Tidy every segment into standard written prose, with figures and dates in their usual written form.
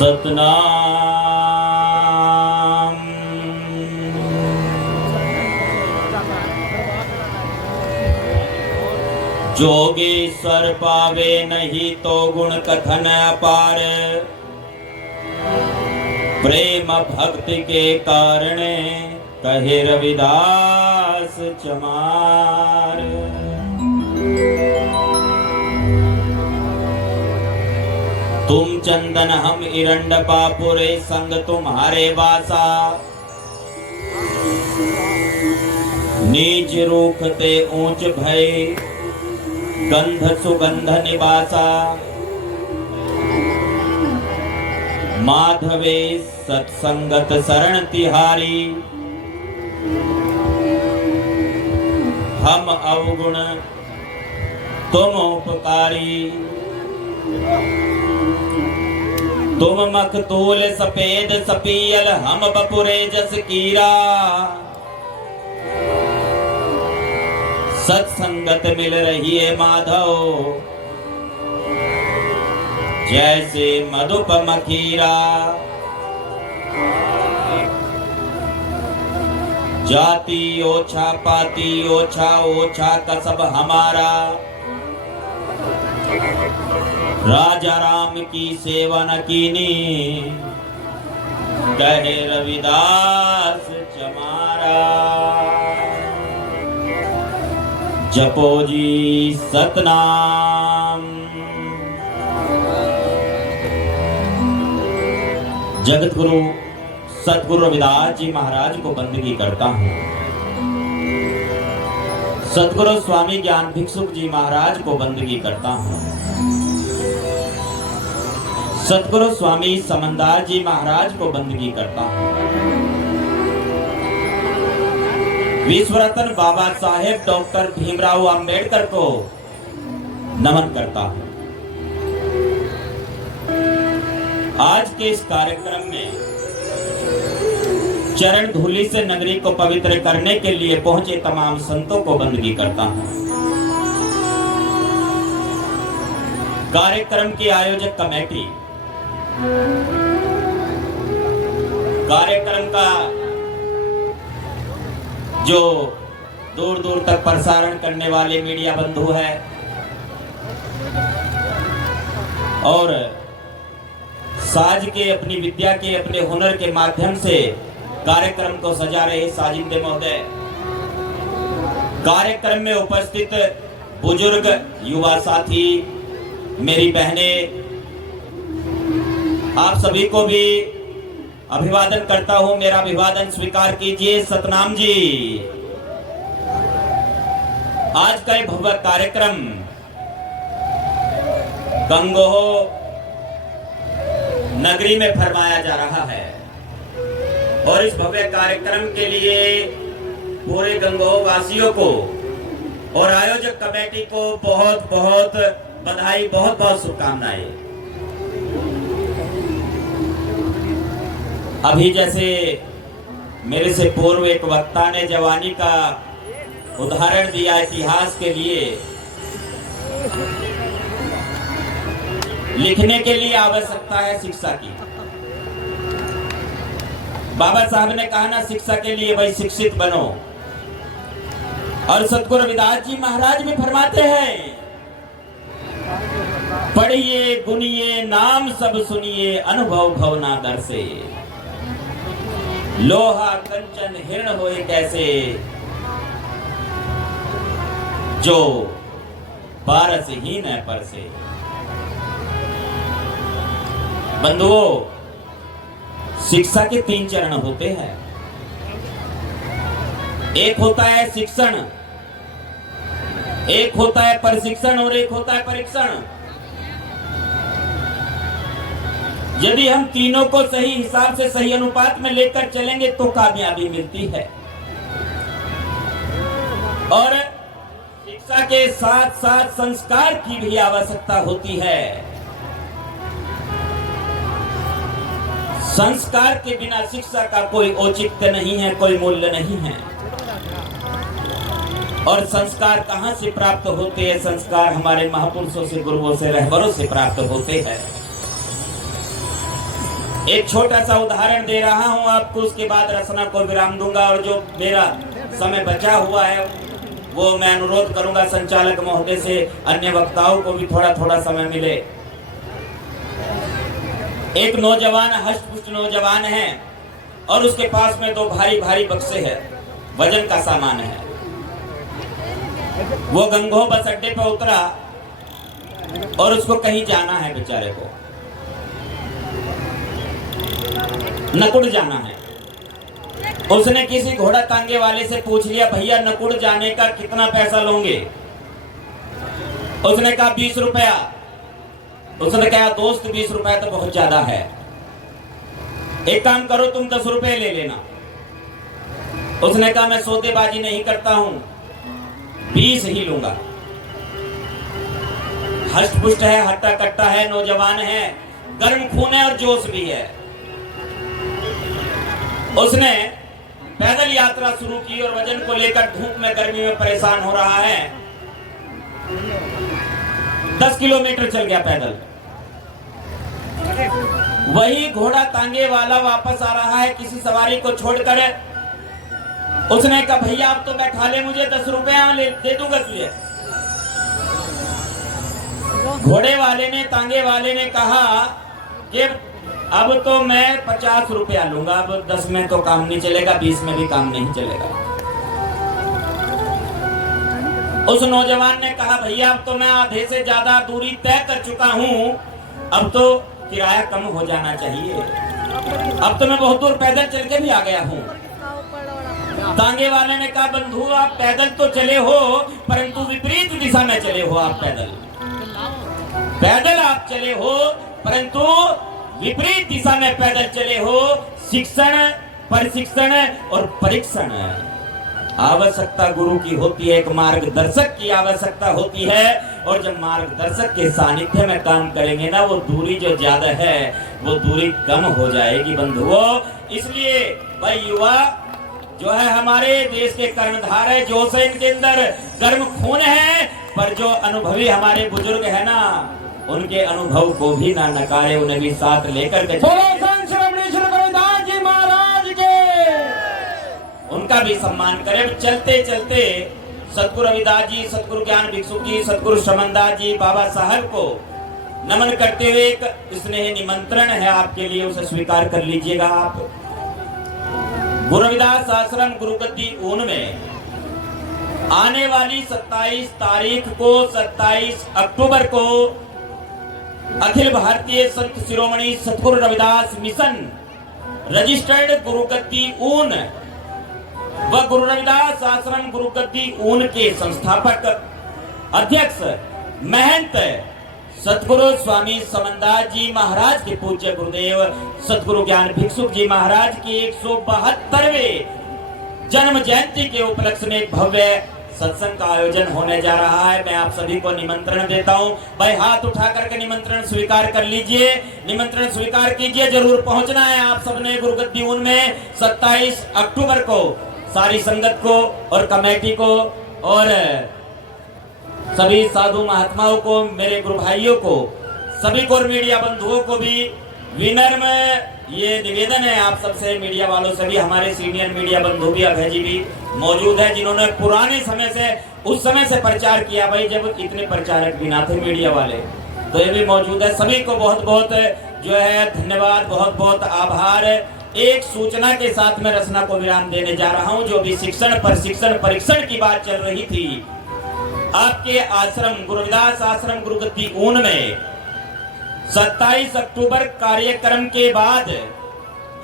सतनाम। जोगेश्वर पावे नहीं तो गुण कथन अपार, प्रेम भक्ति के कारण कहे रविदास चमार। तुम चंदन हम इरंड पापुरे संग तुम्हारे वासा, नीच रूखते ऊंच भय गंध सुगंध निवासा। माधवे सत्संगत शरण तिहारी, हम अवगुण तुम उपकारी। तुम मखतूल सफेद सपियल हम बपुरे जस कीरा, सत्संगत मिल रही है माधव जैसे मधुप मखीरा। जाति ओछा पाती ओछा ओछा कसब हमारा, राजा राम की सेवा न कीनी कहे रविदास चमारा। जपो जी सतनाम। जगत गुरु सतगुरु रविदास जी महाराज को बंदगी करता हूँ। सतगुरु स्वामी ज्ञान भिक्षुक जी महाराज को बंदगी करता हूँ। सतगुरु स्वामी समंदार जी महाराज को बंदगी करता हूँ। विश्वरत्न बाबा साहेब डॉक्टर भीमराव अंबेडकर को नमन करता हूँ। आज के इस कार्यक्रम में चरण धूलि से नगरी को पवित्र करने के लिए पहुंचे तमाम संतों को बंदगी करता हूँ। कार्यक्रम की आयोजक कमेटी, कार्यक्रम का जो दूर दूर तक प्रसारण करने वाले मीडिया बंधु है, और साज के अपनी विद्या के अपने हुनर के माध्यम से कार्यक्रम को सजा रहे साजिंदे महोदय, कार्यक्रम में उपस्थित बुजुर्ग युवा साथी, मेरी बहनें, आप सभी को भी अभिवादन करता हूं। मेरा अभिवादन स्वीकार कीजिए। सतनाम जी। आज का ये भव्य कार्यक्रम गंगोह नगरी में फरमाया जा रहा है, और इस भव्य कार्यक्रम के लिए पूरे गंगोह वासियों को और आयोजक कमेटी को बहुत बहुत बधाई, बहुत बहुत शुभकामनाएं। अभी जैसे मेरे से पूर्व एक वक्ता ने जवानी का उदाहरण दिया इतिहास के लिए, लिखने के लिए आवश्यकता है शिक्षा की। बाबा साहब ने कहा ना, शिक्षा के लिए भाई शिक्षित बनो। और सतगुरु रविदास जी महाराज भी फरमाते हैं, पढ़िए गुनिए नाम सब सुनिए, अनुभव भवना दर से। लोहा कंचन हिरण होए कैसे, जो पारस ही न परसे। बंधुओं, शिक्षा के 3 चरण होते हैं। एक होता है शिक्षण, एक होता है प्रशिक्षण और एक होता है परीक्षण। यदि हम तीनों को सही हिसाब से सही अनुपात में लेकर चलेंगे तो कामयाबी मिलती है। और शिक्षा के साथ साथ संस्कार की भी आवश्यकता होती है। संस्कार के बिना शिक्षा का कोई औचित्य नहीं है, कोई मूल्य नहीं है। और संस्कार कहां से प्राप्त होते हैं? संस्कार हमारे महापुरुषों से, गुरुओं से, रहबरों से प्राप्त होते हैं। एक छोटा सा उदाहरण दे रहा हूं आपको, उसके बाद रचना को विराम दूंगा। और जो मेरा समय बचा हुआ है वो मैं अनुरोध करूंगा संचालक महोदय से, अन्य वक्ताओं को भी थोड़ा थोड़ा समय मिले। एक नौजवान, हष्ट-पुष्ट नौजवान है और उसके पास में दो भारी भारी बक्से हैं, वजन का सामान है। वो गंगोह बस अड्डे पर उतरा और उसको कहीं जाना है, बेचारे को नकुड़ जाना है। उसने किसी घोड़ा तांगे वाले से पूछ लिया, भैया नकुड़ जाने का कितना पैसा लोगे? उसने कहा 20 रुपया। उसने कहा दोस्त 20 रुपया तो बहुत ज्यादा है, एक काम करो तुम 10 रुपए ले लेना। उसने कहा मैं सौदेबाजी नहीं करता हूं, 20 ही लूंगा। हष्ट पुष्ट है, हट्टा कट्टा है, नौजवान है, गर्म खून है और जोश भी है। उसने पैदल यात्रा शुरू की और वजन को लेकर धूप में, गर्मी में परेशान हो रहा है। 10 किलोमीटर चल गया पैदल। वही घोड़ा तांगे वाला वापस आ रहा है किसी सवारी को छोड़कर। उसने कहा भैया आप तो बैठा ले, मुझे 10 रुपया दे दूंगा तुझे। घोड़े वाले ने, तांगे वाले ने कहा कि अब तो मैं 50 रुपया लूंगा, अब 10 में तो काम नहीं चलेगा, 20 में भी काम नहीं चलेगा। उस नौजवान ने कहा भैया अब तो मैं आधे से ज्यादा दूरी तय कर चुका हूं, अब तो किराया कम हो जाना चाहिए, अब तो मैं बहुत दूर पैदल चल के भी आ गया हूं। तांगे वाले ने कहा बंधु आप पैदल तो चले हो परंतु विपरीत दिशा में चले हो। आप पैदल आप चले हो परंतु विपरीत दिशा में पैदल चले हो। शिक्षण, प्रशिक्षण और परीक्षण आवश्यकता गुरु की होती है, एक मार्गदर्शक की आवश्यकता होती है। और जब मार्गदर्शक के सानिध्य में काम करेंगे ना, वो दूरी जो ज्यादा है वो दूरी कम हो जाएगी बंधुओं। इसलिए भाई युवा जो है हमारे देश के कर्णधार है, जोश है इनके अंदर, गर्म खून है। पर जो अनुभवी हमारे बुजुर्ग है ना, उनके अनुभव को भी ना नकारे, उन्हें भी साथ लेकर के उनका भी सम्मान करें। चलते चलते सतगुरु रविदास जी, सतगुरु ज्ञान भिक्षु जी, सतगुरु श्रमणदास जी बाबा साहब को नमन करते हुए एक स्नेह निमंत्रण है आपके लिए, उसे स्वीकार कर लीजिएगा आप। गुरु रविदास आश्रम गुरुगद्दी ऊन में आने वाली 27 तारीख को, 27 अक्टूबर को अखिल भारतीय संत शिरोमणि सतगुरु रविदास मिशन रजिस्टर्ड गुरुगद्दी ऊन व गुरु रविदास आश्रम गुरुगद्दी ऊन के संस्थापक अध्यक्ष महंत सतगुरु स्वामी समनदास जी महाराज के पूज्य गुरुदेव सतगुरु ज्ञान भिक्षु जी महाराज की 172वें जन्म जयंती के उपलक्ष्य में एक भव्य सत्संग का आयोजन होने जा रहा है। मैं आप सभी को निमंत्रण देता हूं। भाई हाथ उठा करके निमंत्रण स्वीकार कर लीजिए, निमंत्रण स्वीकार कीजिए। जरूर पहुंचना है आप सबने गुरुगद्दी ऊन में 27 अक्टूबर को। सारी संगत को और कमेटी को और सभी साधु महात्माओं को, मेरे गुरु भाइयों को, सभी को और मीडिया बंधुओं को भी विनम्र ये निवेदन है आप सबसे, मीडिया वालों से भी। हमारे सीनियर मीडिया बंधु भी, अभय जी भी मौजूद है, जिन्होंने पुराने समय से, उस समय से प्रचार किया भाई जब इतने प्रचारक भी ना थे मीडिया वाले, तो ये भी मौजूद है। सभी को बहुत बहुत जो है धन्यवाद, बहुत बहुत आभार। एक सूचना के साथ में रचना को विराम देने जा रहा हूं। जो भी शिक्षण, प्रशिक्षण, परीक्षण की बात चल रही थी, आपके आश्रम गुरु रविदास आश्रम गुरुगद्दी ऊन में 27 अक्टूबर कार्यक्रम के बाद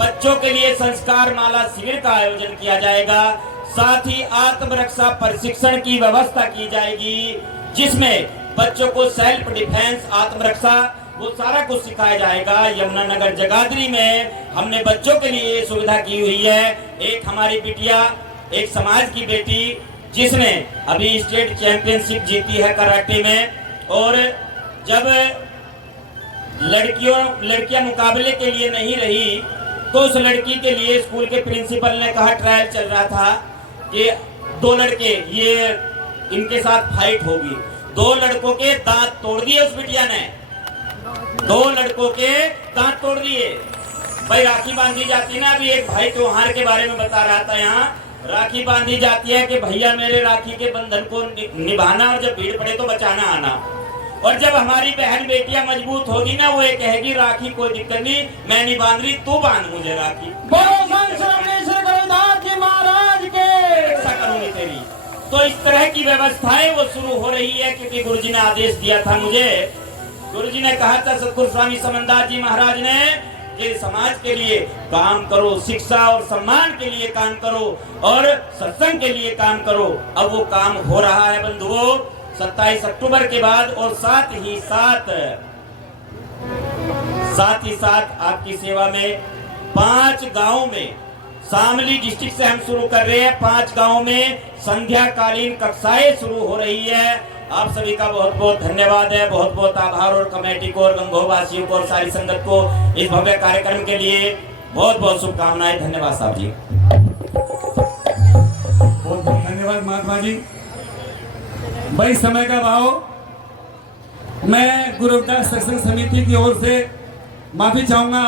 बच्चों के लिए संस्कार माला शिविर का आयोजन किया जाएगा। साथ ही आत्मरक्षा प्रशिक्षण की व्यवस्था की जाएगी, जिसमें बच्चों को सेल्फ डिफेंस, आत्मरक्षा, वो सारा कुछ सिखाया जाएगा। यमुनानगर जगाधरी में हमने बच्चों के लिए सुविधा की हुई है। एक हमारी बिटिया, एक समाज की बेटी, जिसने अभी स्टेट चैंपियनशिप जीती है कराटे में, और जब लड़कियां मुकाबले के लिए नहीं रही तो उस लड़की के लिए स्कूल के प्रिंसिपल ने कहा, ट्रायल चल रहा था कि 2 लड़के, ये इनके साथ फाइट होगी। 2 लड़कों के दांत तोड़ दिए उस बिटिया ने, 2 लड़कों के दांत तोड़ दिए। भाई राखी बांधी जाती ना, अभी एक भाई त्योहार के बारे में बता रहा था, यहाँ राखी बांधी जाती है कि भैया मेरे राखी के बंधन को निभाना, और जब भीड़ पड़े तो बचाना आना। और जब हमारी बहन बेटियां मजबूत होगी ना, वो ये कहेगी राखी कोई दिक्कत नहीं, मैं नहीं बांध रही, तू बांध मुझे राखी। महाराज के रक्षा करूंगी तेरी। तो इस तरह की व्यवस्थाएं वो शुरू हो रही है, क्योंकि गुरुजी ने आदेश दिया था मुझे। गुरुजी ने कहा था सतगुरु स्वामी समनदास जी महाराज ने कि समाज के लिए काम करो, शिक्षा और सम्मान के लिए काम करो, और सत्संग के लिए काम करो। अब वो काम हो रहा है बंधुओं, 27 अक्टूबर के बाद। और साथ ही साथ आपकी सेवा में 5 गांवों में, शामली डिस्ट्रिक्ट से हम शुरू कर रहे हैं, 5 गांवों में संध्याकालीन कक्षाएं शुरू हो रही है। आप सभी का बहुत बहुत धन्यवाद है, बहुत बहुत आभार, और कमेटी को और गंगोह वासियों को और सारी संगत को इस भव्य कार्यक्रम के लिए बहुत बहुत शुभकामनाएं। धन्यवाद साहब जी। बहुत बहुत धन्यवाद महात्मा जी। भाई समय का भाव, मैं गुरु रविदास सत्संग समिति की ओर से माफी चाहूंगा।